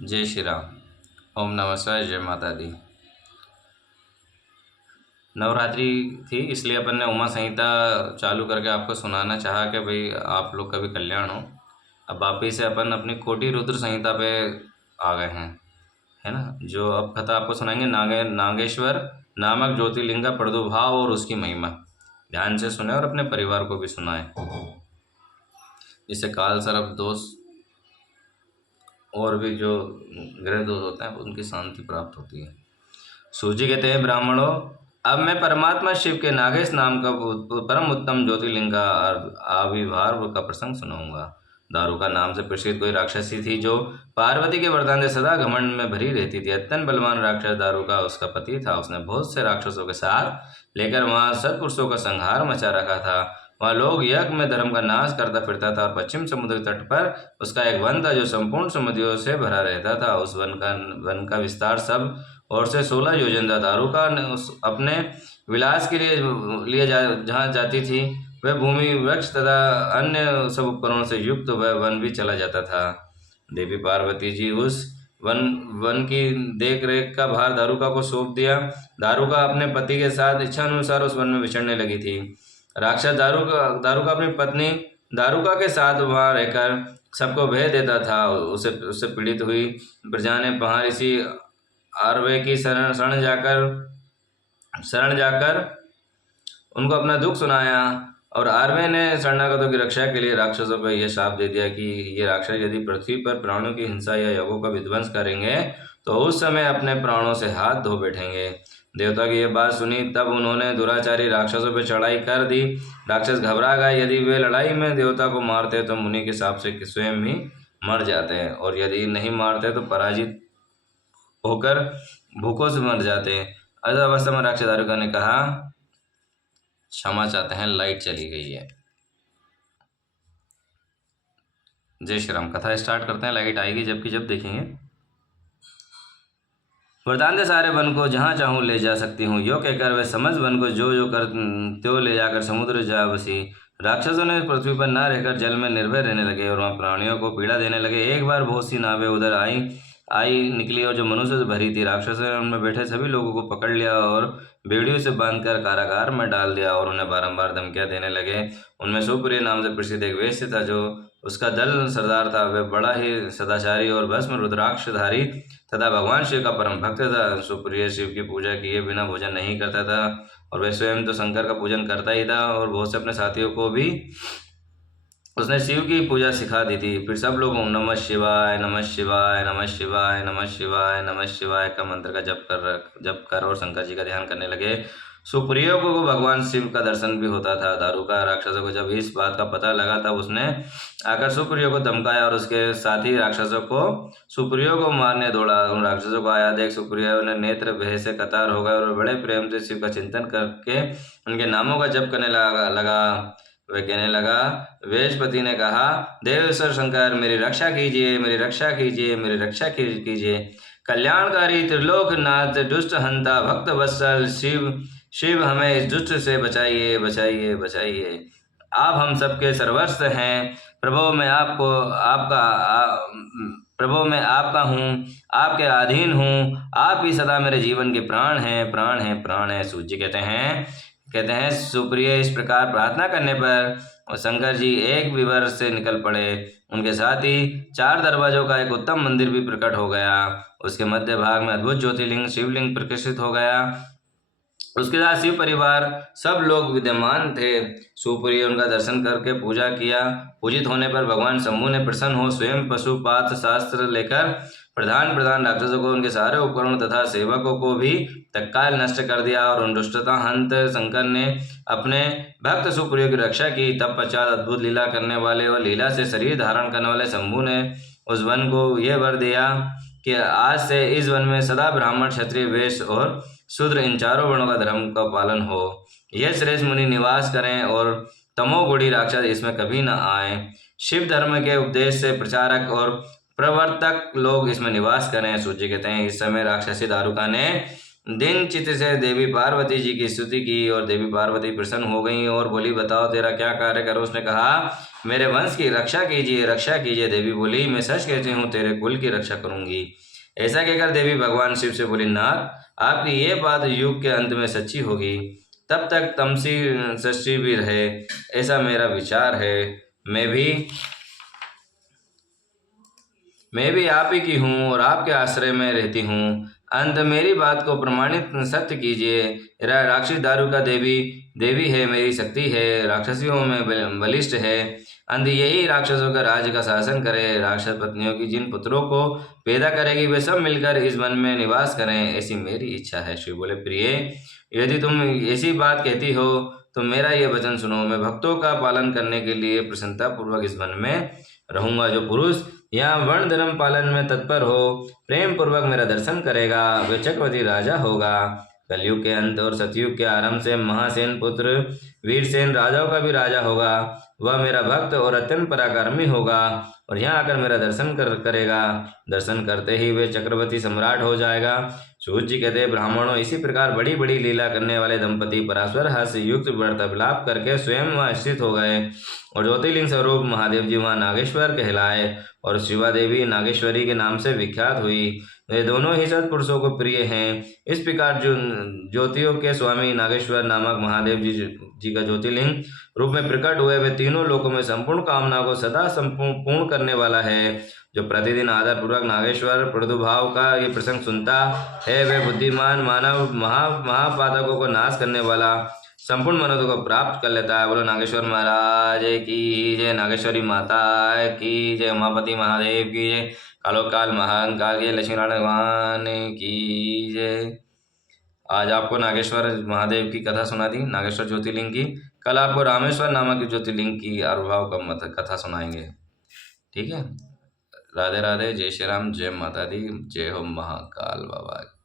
जय श्री राम। ओम नमः शिवाय। जय माता दी। नवरात्रि थी इसलिए अपन ने उमा संहिता चालू करके आपको सुनाना चाहा कि भाई आप लोग का भी कल्याण हो। अब वापिस से अपन अपनी कोटि रुद्र संहिता पे आ गए हैं, है ना। जो अब कथा आपको सुनाएंगे नागेश्वर नामक ज्योतिर्लिंग का प्रादुर्भाव और उसकी महिमा। ध्यान से सुने और अपने परिवार को भी सुनाएं, जिससे काल सर्प दोष और भी जो ग्रह दोष होते हैं उनकी शांति प्राप्त होती है। सूजी कहते हैं, ब्राह्मणों, अब मैं परमात्मा शिव के नागेश नाम का परम उत्तम ज्योतिर्लिंग का आविर्भाव का प्रसंग सुनाऊंगा। दारुका नाम से प्रसिद्ध कोई राक्षसी थी जो पार्वती के वरदान से सदा घमंड में भरी रहती थी। अत्यंत बलवान राक्षस दारुका उसका पति था। उसने बहुत से राक्षसों के साथ लेकर वहां सत्पुरुषों का संहार मचा रखा था। वहाँ लोग यज्ञ में धर्म का नाश करता फिरता था और पश्चिम समुद्र तट पर उसका एक वन था जो संपूर्ण समुद्रियों से भरा रहता था। उस वन का विस्तार सब और से 16 योजन था। दारुका ने अपने विलास के लिए जहाँ जाती थी वह भूमि वृक्ष तथा अन्य सब उपकरणों से युक्त वह वन भी चला जाता था। देवी पार्वती जी उस वन वन की देख रेख का भार दारुका को सौंप दिया। दारुका अपने पति के साथ इच्छा अनुसार उस वन में विचरने लगी थी। राक्षस दारुका अपनी पत्नी दारुका के साथ वहां रहकर सबको भय देता था। उससे पीड़ित हुई प्रजा ने पहाड़ ऋषि आरवे की शरण जाकर उनको अपना दुख सुनाया और आरवे ने शरणागतों की रक्षा के लिए राक्षसों पर यह शाप दे दिया कि ये राक्षस यदि पृथ्वी पर प्राणों की हिंसा या यज्ञों का विध्वंस करेंगे तो उस समय अपने प्राणों से हाथ धो बैठेंगे। देवता की यह बात सुनी तब उन्होंने दुराचारी राक्षसों पर चढ़ाई कर दी। राक्षस घबरा गए। यदि वे लड़ाई में देवता को मारते तो मुनि के शाप से स्वयं ही मर जाते हैं और यदि नहीं मारते तो पराजित होकर भूखों से मर जाते हैं। अतः अवस्था में राक्षस दारुका ने कहा, क्षमा चाहते हैं, लाइट चली गई है। जय श्री राम। कथा स्टार्ट करते हैं। लाइट आएगी जब देखेंगे। वरदान से सारे वन को जहाँ चाहूँ ले जा सकती हूँ, यो कहकर वे समझ वन को जो कर त्यों ले जाकर समुद्र जा बसी। राक्षसों ने पृथ्वी पर न रहकर जल में निर्भय रहने लगे और वहाँ प्राणियों को पीड़ा देने लगे। एक बार बहुत सी नावें उधर आई निकली और जो मनुष्य से भरी थी। राक्षसों ने उनमें बैठे सभी लोगों को पकड़ लिया और बेड़ियों से बांधकर कारागार में डाल दिया और उन्हें बारंबार धमकियां देने लगे। उनमें सुप्रिय नाम से प्रसिद्ध एक वैश्य था जो उसका दल सरदार था। वह बड़ा ही सदाचारी और भस्म रुद्राक्षधारी तथा भगवान शिव का परम भक्त था। सुप्रिय शिव की पूजा किए बिना भोजन नहीं करता था और वह स्वयं तो शंकर का पूजन करता ही था और बहुत से अपने साथियों को भी उसने शिव की पूजा सिखा दी थी। फिर सब लोग ओम नमः शिवाय नमः शिवाय नमः शिवाय नमः शिवाय नमः शिवाय का मंत्र का जप कर और शंकर जी का ध्यान करने लगे। सुप्रियो को भगवान शिव का दर्शन भी होता था। दारुका राक्षसों को जब इस बात का पता लगा तब उसने आकर सुप्रियो को धमकाया और उसके साथी राक्षसों को सुप्रियो को मारने दौड़ा। उन राक्षसों को आया देख सुप्रियो ने नेत्र भय से कतार हो गए और बड़े प्रेम से शिव का चिंतन करके उनके नामों का जप करने लगा। वह कहने लगा, वेशपति ने कहा, देवेश्वर शंकर मेरी रक्षा कीजिए, मेरी रक्षा कीजिए, मेरी रक्षा कीजिए। कल्याणकारी त्रिलोकनाथ दुष्ट हंता भक्त वत्सल शिव हमें इस दुष्ट से बचाइए बचाइए बचाइए। आप हम सबके सर्वस्व हैं। प्रभु मैं आपका हूँ, आपके अधीन हूँ। आप ही सदा मेरे जीवन के प्राण हैं, प्राण हैं, प्राण हैं। सूर्य कहते हैं सुप्रिय इस प्रकार प्रार्थना करने पर शंकर जी एक विवर से निकल पड़े। उनके साथ ही 4 दरवाजों का एक उत्तम मंदिर भी प्रकट हो गया। उसके मध्य भाग में अद्भुत ज्योतिर्लिंग शिवलिंग प्रकाशित हो गया। उसके साथ शिव परिवार सब लोग विद्यमान थे। सुप्रिय उनका दर्शन करके पूजा किया। पूजित होने पर भगवान शंभु ने प्रसन्न हो स्वयं पशुपात शास्त्र लेकर प्रधान राक्षसों को उनके सारे उपकरणों तथा सेवकों को भी तत्काल नष्ट कर दिया और उन दुष्टता हंत शंकर ने अपने भक्त सुप्रिय की रक्षा की। तब पश्चात अद्भुत लीला करने वाले और लीला से शरीर धारण करने वाले शंभु ने उस वन को यह वर दिया कि आज से इस वन में सदा ब्राह्मण क्षत्रिय वैश्य और शूद्र इन चारों वर्णों का धर्म का पालन हो। यह श्रेष्ठ मुनि निवास करें और तमोगुणी राक्षस इसमें कभी न आए। शिव धर्म के उपदेश से प्रचारक और प्रवर्तक लोग इसमें निवास करें। सूर्य कहते हैं, इस समय राक्षसी दारुका ने दिन चित्त से देवी पार्वती जी की स्तुति की और देवी पार्वती प्रसन्न हो गई और बोली, बताओ तेरा क्या कार्य करो। उसने कहा, मेरे वंश की रक्षा कीजिए, रक्षा कीजिए। देवी बोली, मैं सच कहती हूँ, तेरे कुल की रक्षा करूंगी। ऐसा कहकर देवी भगवान शिव से बोली, नाथ, आपकी ये बात युग के अंत में सच्ची होगी, तब तक तमसी षष्ठी भी रहे, ऐसा मेरा विचार है। मैं भी आप ही की हूँ और आपके आश्रय में रहती हूँ। अंत मेरी बात को प्रमाणित सत्य कीजिए। राक्षसी दारू का देवी है, मेरी शक्ति है, राक्षसियों में बलिष्ठ है। अंत यही राक्षसों का राज्य का शासन करे। राक्षस पत्नियों की जिन पुत्रों को पैदा करेगी वे सब मिलकर इस वन में निवास करें, ऐसी मेरी इच्छा है। शिव बोले, प्रिय, यदि तुम ऐसी बात कहती हो तो मेरा ये वचन सुनो। मैं भक्तों का पालन करने के लिए प्रसन्नता पूर्वक इस वन में रहूंगा। जो पुरुष यहाँ वर्ण धर्म पालन में तत्पर हो, प्रेम पूर्वक मेरा दर्शन करेगा, वे चक्रवर्ती राजा होगा। कलयुग के अंत और सतयुग के आरंभ से महासेन पुत्र वीरसेन राजाओं का भी राजा होगा। वह मेरा भक्त और अत्यंत पराक्रमी होगा और यहाँ आकर मेरा दर्शन करेगा। दर्शन करते ही वे चक्रवर्ती सम्राट हो जाएगा। सूत जी कहते हैं, ब्राह्मणों, इसी प्रकार बड़ी बड़ी लीला करने वाले दंपति परास्पर हास्य युक्त वार्तालाप करके स्वयं वहाँ स्थित हो गए और ज्योतिर्लिंग स्वरूप महादेव जी वहाँ नागेश्वर कहलाए और शिवा देवी नागेश्वरी के नाम से विख्यात हुई। ये दोनों ही सत्पुरुषों को प्रिय हैं। इस प्रकार जो ज्योतियों के स्वामी नागेश्वर नामक महादेव जी का ज्योतिर्लिंग रूप में प्रकट हुए। वे तीनों लोकों में संपूर्ण कामना को सदा संपूर्ण करने वाला है। जो प्रतिदिन आदर पूर्वक नागेश्वर प्रादुर्भाव का ये प्रसंग सुनता है, वे बुद्धिमान मानव महापातकों को नाश करने वाला संपूर्ण मनोरथ को प्राप्त कर लेता है। बोलो नागेश्वर महाराज की जय, नागेश्वरी माता की जय, उमापति महादेव की जय, कालोकाल महाकाल की, लक्ष्मी नारायण भगवान की जय। आज आपको नागेश्वर महादेव की कथा सुना दी, नागेश्वर ज्योतिर्लिंग की। कल आपको रामेश्वर नामक ज्योतिर्लिंग की आविर्भाव का कथा सुनाएंगे। ठीक है। राधे राधे, जय श्री राम, जय माता दी, जय हो महाकाल बाबा।